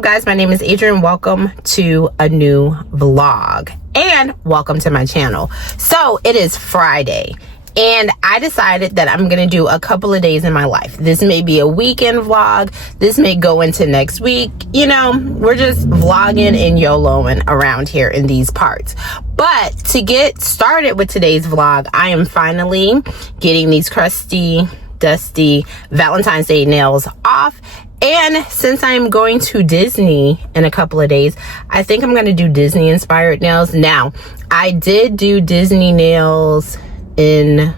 up, guys? My name is Adrienne. Welcome to a new vlog and welcome to my channel. So it is Friday and I decided that I'm gonna do a couple of days in my life. This may be a weekend vlog, this may go into next week. You know, we're just vlogging and YOLOing around here in these parts. But to get started with today's vlog, I am finally getting these crusty, dusty Valentine's Day nails off. And since I'm going to Disney in a couple of days, I think I'm going to do Disney inspired nails. Now, I did do Disney nails in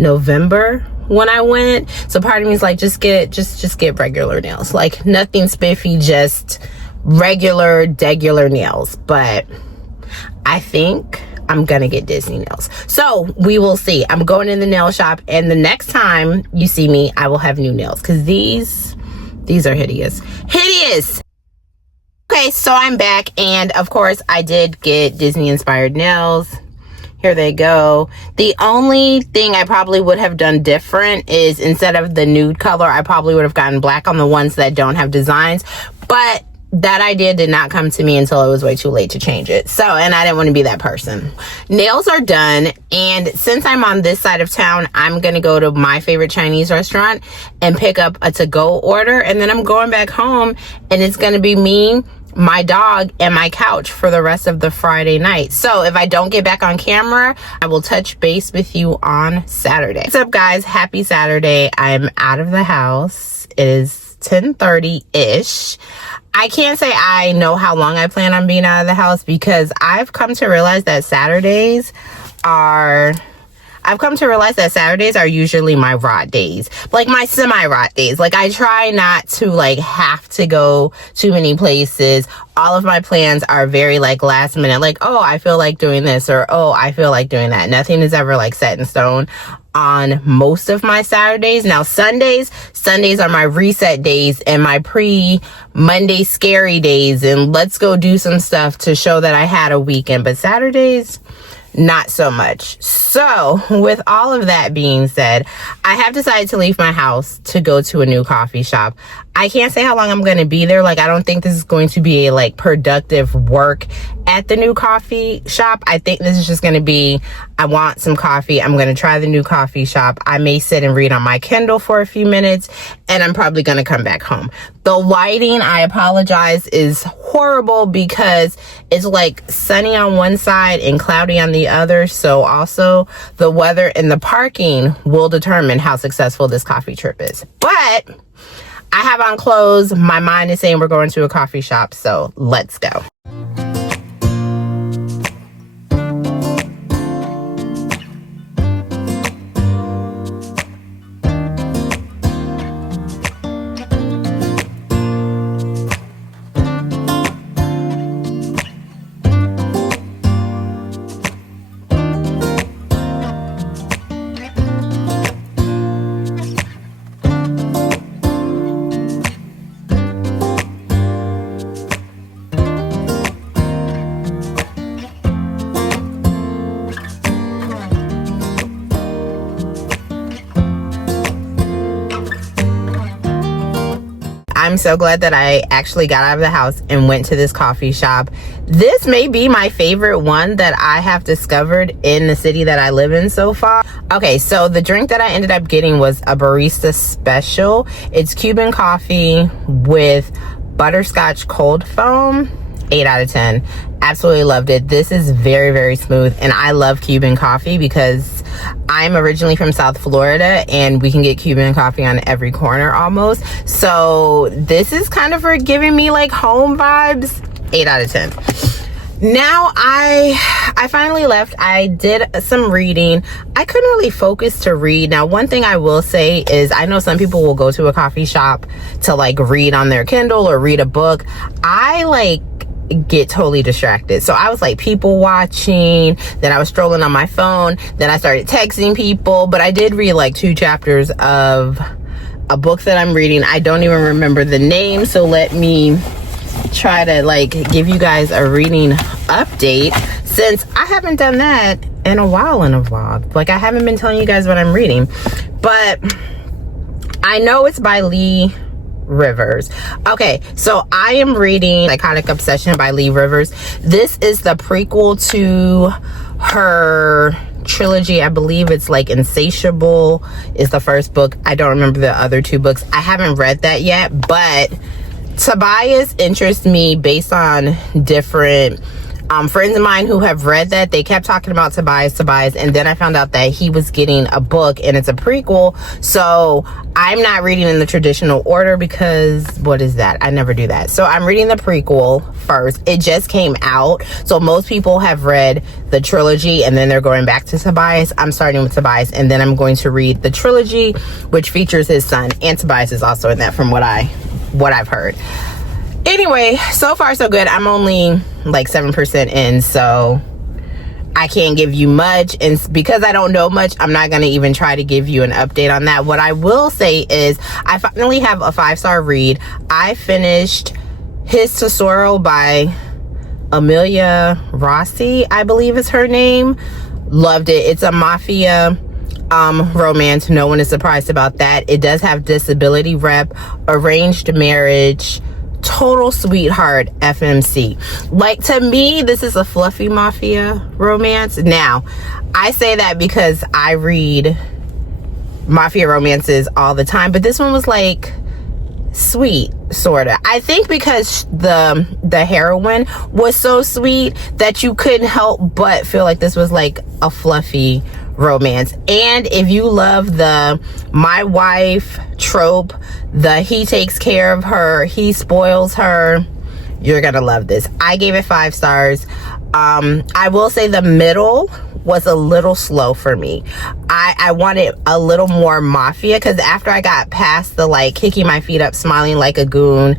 November when I went. So part of me is like, just get regular nails. Like nothing spiffy, just regular nails. But I think I'm gonna get Disney nails. So we will see. I'm going in the nail shop, and the next time you see me, I will have new nails because these are hideous. Okay, so I'm back, and of course I did get Disney inspired nails. Here they go. The only thing I probably would have done different is instead of the nude color, I probably would have gotten black on the ones that don't have designs, but that idea did not come to me until it was way too late to change it. So, and I didn't want to be that person. Nails are done, and since I'm on this side of town, I'm gonna go to my favorite Chinese restaurant and pick up a to-go order, and then I'm going back home, and it's gonna be me, my dog, and my couch for the rest of the Friday night. So if I don't get back on camera, I will touch base with you on Saturday. What's up, guys? Happy Saturday. I'm out of the house. It is 10:30-ish. I can't say I know how long I plan on being out of the house because I've come to realize that Saturdays are usually my rot days, like my semi-rot days. Like I try not to like have to go too many places. All of my plans are very like last minute, like, oh, I feel like doing this, or oh, I feel like doing that. Nothing is ever like set in stone on most of my Saturdays. Now Sundays are my reset days and my pre-Monday scary days, and let's go do some stuff to show that I had a weekend. But Saturdays, not so much. So with all of that being said, I have decided to leave my house to go to a new coffee shop. I can't say how long I'm going to be there. Like, I don't think this is going to be a like productive work at the new coffee shop. I think this is just going to be, I want some coffee. I'm going to try the new coffee shop. I may sit and read on my Kindle for a few minutes, and I'm probably going to come back home. The lighting, I apologize, is horrible because it's like sunny on one side and cloudy on the other. So also the weather and the parking will determine how successful this coffee trip is. But I have on clothes. My mind is saying we're going to a coffee shop, so let's go. I'm so glad that I actually got out of the house and went to this coffee shop. This may be my favorite one that I have discovered in the city that I live in so far. Okay, so the drink that I ended up getting was a barista special. It's Cuban coffee with butterscotch cold foam. 8 out of 10. Absolutely loved it. This is very smooth, and I love Cuban coffee because I'm originally from South Florida and we can get Cuban coffee on every corner almost. So this is kind of giving me like home vibes. 8 out of 10. Now I finally left. I did some reading. I couldn't really focus to read. Now, one thing I will say is I know some people will go to a coffee shop to like read on their Kindle or read a book. I like get totally distracted. So I was like people watching, then I was strolling on my phone, then I started texting people. But I did read like 2 chapters of a book that I'm reading. I don't even remember the name, so let me try to like give you guys a reading update, since I haven't done that in a while in a vlog. Like I haven't been telling you guys what I'm reading, but I know it's by Lee Rivers. Okay, so I am reading Psychotic Obsession by Lee Rivers. This is the prequel to her trilogy. I believe it's like Insatiable is the first book. I don't remember the other two books. I haven't read that yet, but Tobias interests me based on different friends of mine who have read that. They kept talking about Tobias, and then I found out that he was getting a book and it's a prequel. So I'm not reading in the traditional order because what is that? I never do that. So I'm reading the prequel first. It just came out. So most people have read the trilogy and then they're going back to Tobias. I'm starting with Tobias and then I'm going to read the trilogy, which features his son, and Tobias is also in that from what I've heard. Anyway, so far so good. I'm only like 7% in, so I can't give you much, and because I don't know much, I'm not going to even try to give you an update on that. What I will say is I finally have a 5-star read. I finished His Tesoro by Amelia Rossi, I believe is her name. Loved it. It's a mafia romance. No one is surprised about that. It does have disability rep, arranged marriage, total sweetheart FMC. Like, to me, this is a fluffy mafia romance. Now, I say that because I read mafia romances all the time, but this one was like sweet, sort of. I think because the heroine was so sweet that you couldn't help but feel like this was like a fluffy romance. And if you love the my wife trope, the he takes care of her, he spoils her, you're gonna love this. I gave it 5 stars. I will say the middle was a little slow for me. I wanted a little more mafia, because after I got past the like kicking my feet up, smiling like a goon,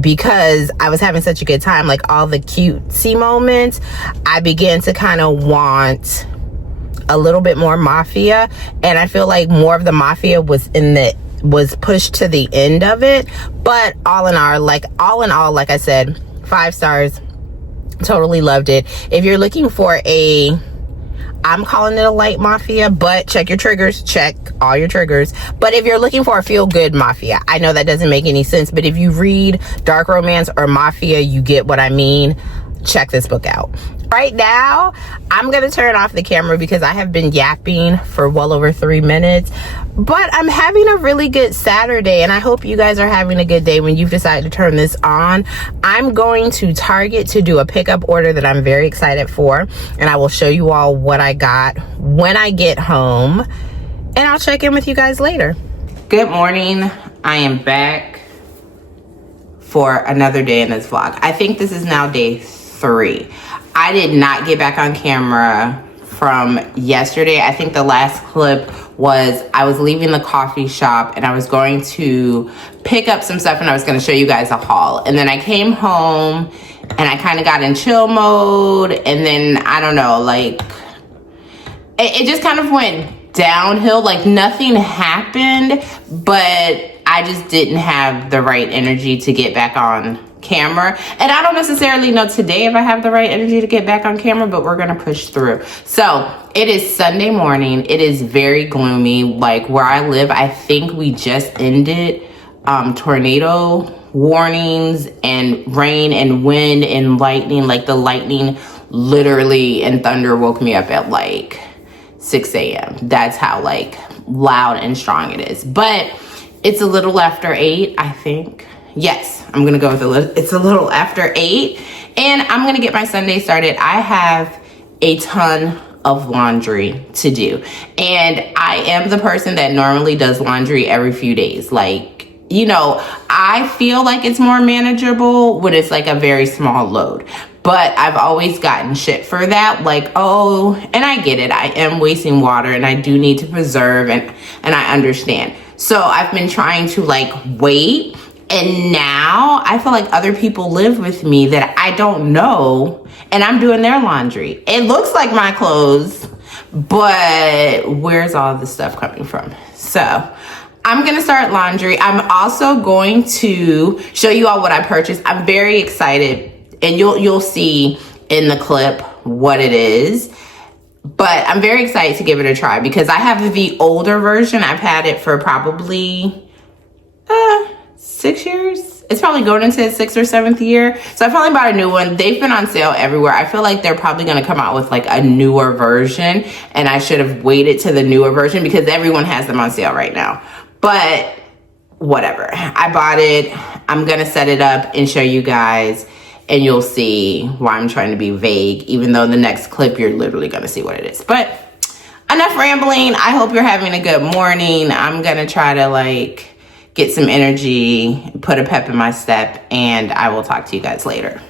because I was having such a good time, like all the cutesy moments, I began to kind of want a little bit more mafia, and I feel like more of the mafia was pushed to the end of it. But all in all, like I said, 5 stars. Totally loved it. If you're looking for I'm calling it a light mafia, but check your triggers, check all your triggers. But if you're looking for a feel-good mafia, I know that doesn't make any sense, but if you read dark romance or mafia, you get what I mean. Check this book out. Right now, I'm going to turn off the camera because I have been yapping for well over 3 minutes. But I'm having a really good Saturday, and I hope you guys are having a good day when you've decided to turn this on. I'm going to Target to do a pickup order that I'm very excited for, and I will show you all what I got when I get home, and I'll check in with you guys later. Good morning. I am back for another day in this vlog. I think this is now day 3. I did not get back on camera from yesterday. I think the last clip was I was leaving the coffee shop and I was going to pick up some stuff and I was going to show you guys a haul. And then I came home and I kind of got in chill mode, and then I don't know, like it just kind of went downhill. Like nothing happened, but I just didn't have the right energy to get back on camera. And I don't necessarily know today if I have the right energy to get back on camera, but we're gonna push through. So it is Sunday morning. It is very gloomy. Like where I live, I think we just ended tornado warnings and rain and wind and lightning. Like the lightning literally and thunder woke me up at like 6 a.m. That's how like loud and strong it is. But it's a little after 8, I think. Yes, I'm gonna go with it's a little after 8, and I'm gonna get my Sunday started. I have a ton of laundry to do, and I am the person that normally does laundry every few days. Like, you know, I feel like it's more manageable when it's like a very small load, but I've always gotten shit for that. Like, oh, and I get it. I am wasting water and I do need to preserve, and I understand. So I've been trying to like wait. And now I feel like other people live with me that I don't know, and I'm doing their laundry. It looks like my clothes, but where's all the stuff coming from? So I'm gonna start laundry. I'm also going to show you all what I purchased. I'm very excited, and you'll see in the clip what it is. But I'm very excited to give it a try because I have the older version. I've had it for probably 6 years. It's probably going into its 6th or 7th year. So I finally bought a new one. They've been on sale everywhere. I feel like they're probably going to come out with like a newer version, and I should have waited to the newer version because everyone has them on sale right now. But whatever. I bought it. I'm going to set it up and show you guys, and you'll see why I'm trying to be vague, even though the next clip you're literally going to see what it is. But enough rambling. I hope you're having a good morning. I'm going to try to like get some energy, put a pep in my step, and I will talk to you guys later.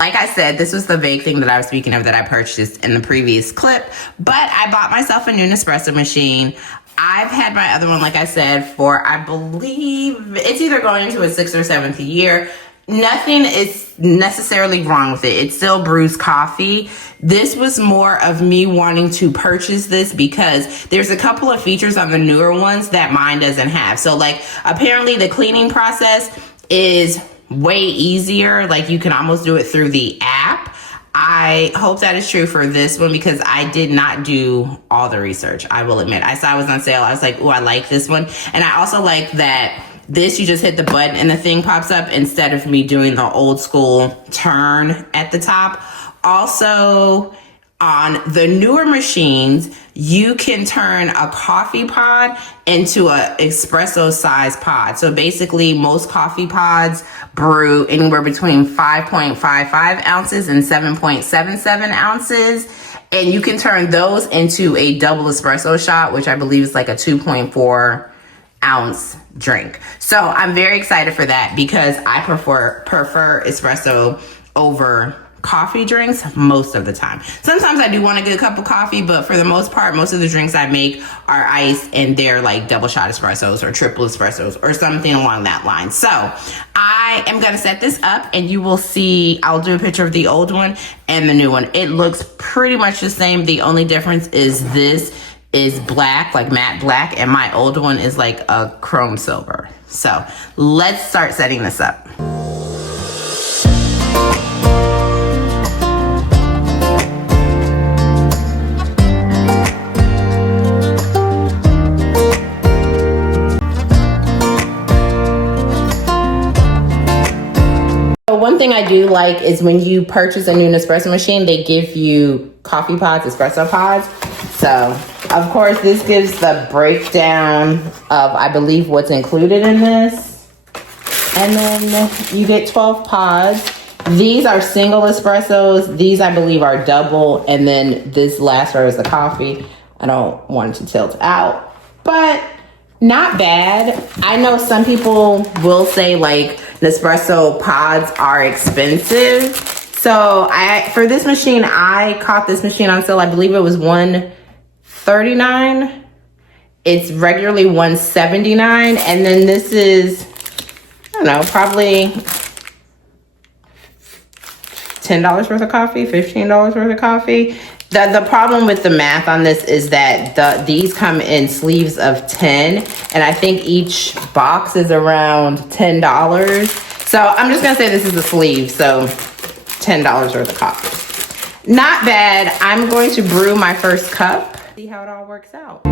Like I said, this was the vague thing that I was speaking of that I purchased in the previous clip, but I bought myself a new Nespresso machine. I've had my other one, like I said, for I believe it's either going into its 6th or 7th year. Nothing is necessarily wrong with it. It still brews coffee. This was more of me wanting to purchase this because there's a couple of features on the newer ones that mine doesn't have. So like apparently the cleaning process is way easier. Like you can almost do it through the app. I hope that is true for this one because I did not do all the research. I will admit, I saw it was on sale. I was like, oh, I like this one. And I also like that this, you just hit the button and the thing pops up instead of me doing the old school turn at the top. Also, on the newer machines, you can turn a coffee pod into an espresso size pod. So basically, most coffee pods brew anywhere between 5.55 ounces and 7.77 ounces. And you can turn those into a double espresso shot, which I believe is like a 2.4 ounce drink. So I'm very excited for that because I prefer espresso over coffee drinks most of the time. Sometimes I do want a good cup of coffee, but for the most part, most of the drinks I make are iced and they're like double shot espressos or triple espressos or something along that line. So I am going to set this up and you will see, I'll do a picture of the old one and the new one. It looks pretty much the same. The only difference is this is black, like matte black, and my old one is like a chrome silver. So let's start setting this up. One thing I do like is when you purchase a new Nespresso machine, they give you coffee pods, espresso pods. So, of course, this gives the breakdown of, I believe, what's included in this. And then you get 12 pods. These are single espressos. These, I believe, are double. And then this last row is the coffee. I don't want it to tilt out, but not bad. I know some people will say like Nespresso pods are expensive. So for this machine, I caught this machine on sale. I believe it was $139. It's regularly $179. And then this is, I don't know, probably $10 worth of coffee, $15 worth of coffee. The problem with the math on this is that these come in sleeves of 10, and I think each box is around $10. So I'm just gonna say this is a sleeve, so $10 worth of coffee. Not bad. I'm going to brew my first cup, see how it all works out.